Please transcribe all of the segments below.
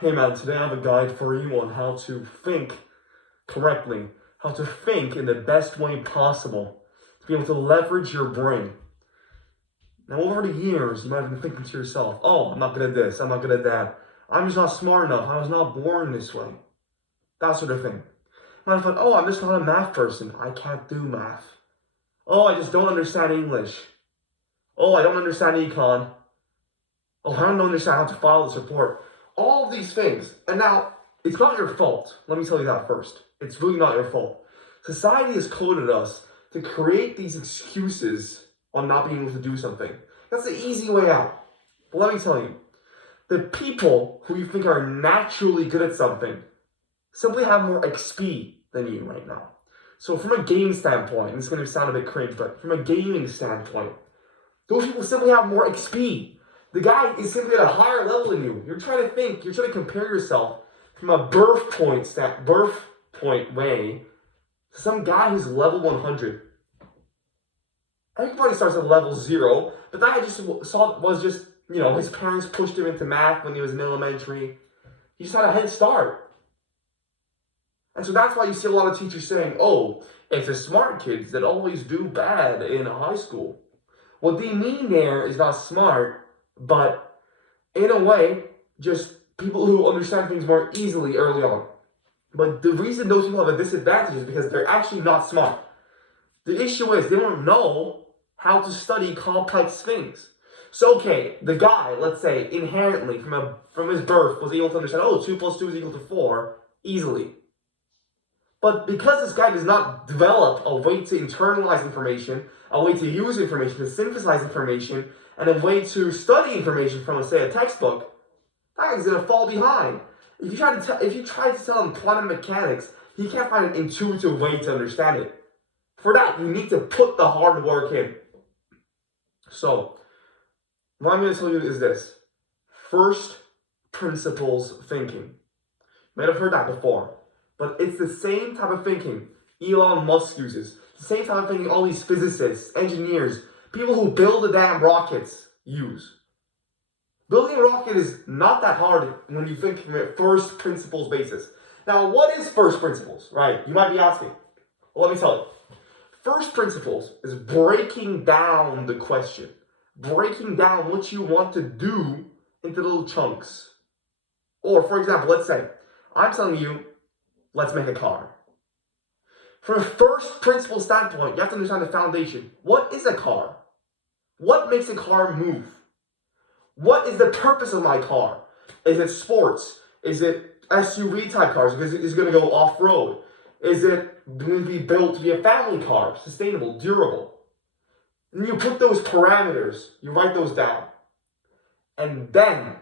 Hey man, today I have a guide for you on how to think correctly, how to think in the best way possible, to be able to leverage your brain. Now, over the years, you might have been thinking to yourself, oh, I'm not good at this, I'm not good at that, I'm just not smart enough, I was not born this way, that sort of thing. You might have thought, oh, I'm just not a math person, I can't do math. Oh, I just don't understand English. Oh, I don't understand econ. Oh, I don't understand how to file this report. All of these things. And now, it's not your fault. Let me tell you that first. It's really not your fault. Society has coded us to create these excuses on not being able to do something. That's the easy way out. But let me tell you, the people who you think are naturally good at something simply have more XP than you right now. So from a game standpoint, and it's going to sound a bit cringe, but from a gaming standpoint, those people simply have more XP. The guy is simply at a higher level than you. You're trying to compare yourself from a birth point way to some guy who's level 100. Everybody starts at level 0, but that guy his parents pushed him into math when he was in elementary. He just had a head start. And so that's why you see a lot of teachers saying, oh, it's the smart kids that always do bad in high school. What they mean there is not smart, but in a way, just people who understand things more easily early on. But the reason those people have a disadvantage is because they're actually not smart. The issue is they don't know how to study complex things. So okay, the guy, let's say, inherently from his birth was able to understand, 2 plus 2 is equal to 4 easily. But because this guy does not develop a way to internalize information, a way to use information, to synthesize information, and a way to study information from, let's say, a textbook, that guy's going to fall behind. If you try to tell him quantum mechanics, he can't find an intuitive way to understand it. For that, you need to put the hard work in. So, what I'm going to tell you is this. First principles thinking. You might have heard that before. But it's the same type of thinking Elon Musk uses. The same type of thinking all these physicists, engineers, people who build the damn rockets use. Building a rocket is not that hard when you think from a first principles basis. Now, what is first principles, right? You might be asking. Well, let me tell you. First principles is breaking down the question. Breaking down what you want to do into little chunks. Or, for example, let's say, I'm telling you, let's make a car. From a first principle standpoint, you have to understand the foundation. What is a car? What makes a car move? What is the purpose of my car? Is it sports? Is it SUV type cars? Because it's going to go off-road? Is it going to be built to be a family car? Sustainable, durable? And you put those parameters, you write those down. And then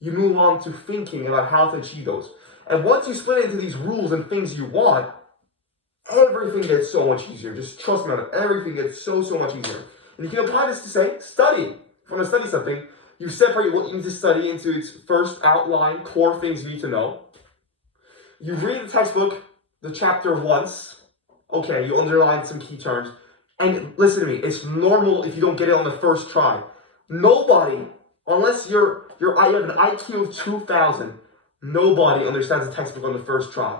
you move on to thinking about how to achieve those. And once you split it into these rules and things you want, everything gets so much easier. Just trust me on it. Everything gets so much easier. And you can apply this to, say, study. If you want to study something, you separate what you need to study into its first outline, core things you need to know. You read the textbook, the chapter once. Okay, you underline some key terms. And listen to me, it's normal if you don't get it on the first try. Nobody, unless you have an IQ of 2,000, nobody understands a textbook on the first try.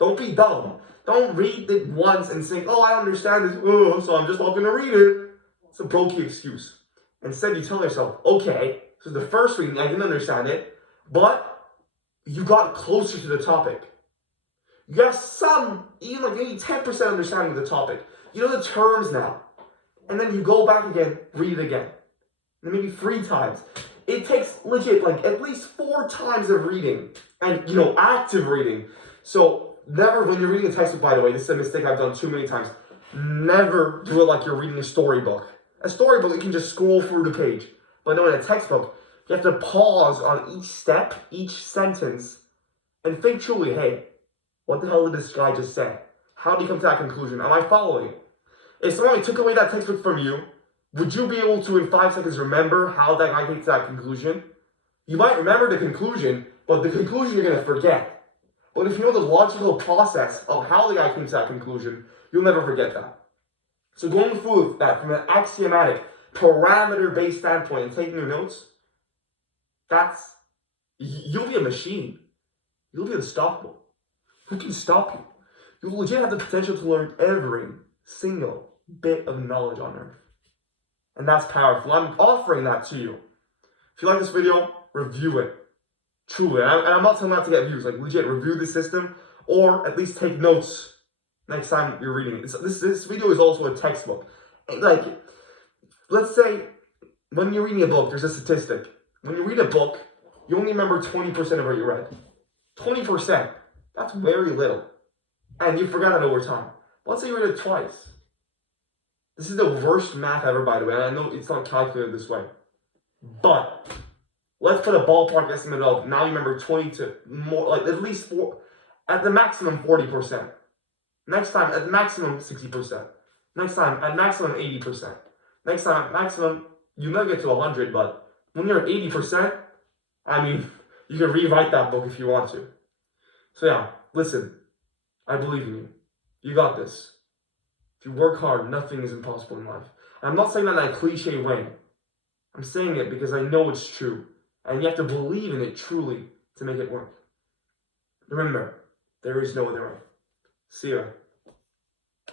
Don't be dumb. Don't read it once and think, oh, I understand this, so I'm just not going to read it. It's a brokey excuse. Instead, you tell yourself, okay, so the first reading, I didn't understand it, but you got closer to the topic. You have some, even like maybe 10% understanding of the topic. You know the terms now. And then you go back again, read it again. And maybe 3 times. It takes legit like at least 4 times of reading and active reading. So never, when you're reading a textbook, by the way, this is a mistake I've done too many times. Never do it like you're reading a storybook. A storybook, you can just scroll through the page. But no, in a textbook, you have to pause on each step, each sentence, and think truly, hey, what the hell did this guy just say? How did he come to that conclusion? Am I following? If someone took away that textbook from you, would you be able to, in 5 seconds, remember how that guy came to that conclusion? You might remember the conclusion, but the conclusion you're going to forget. But if you know the logical process of how the guy came to that conclusion, you'll never forget that. So going through that from an axiomatic, parameter-based standpoint and taking your notes, that's You'll be a machine. You'll be unstoppable. Who can stop you? You legit have the potential to learn every single bit of knowledge on earth. And that's powerful. I'm offering that to you. If you like this video, review it. Truly. And I'm not telling you not to get views. Like, legit, review the system or at least take notes next time you're reading it. This video is also a textbook. Like, let's say when you're reading a book, there's a statistic. When you read a book, you only remember 20% of what you read. 20%. That's very little. And you forgot it over time. Let's say you read it twice. This is the worst math ever, by the way. And I know it's not calculated this way. But let's put a ballpark estimate of now you remember 20 to more, like at least 4, at the maximum 40%. Next time, at maximum 60%. Next time, at maximum 80%. Next time, at maximum, you never get to 100, but when you're at 80%, I mean, you can rewrite that book if you want to. So yeah, listen, I believe in you. You got this. If you work hard, nothing is impossible in life. And I'm not saying that in a cliche way. I'm saying it because I know it's true. And you have to believe in it truly to make it work. Remember, there is no other way. See ya.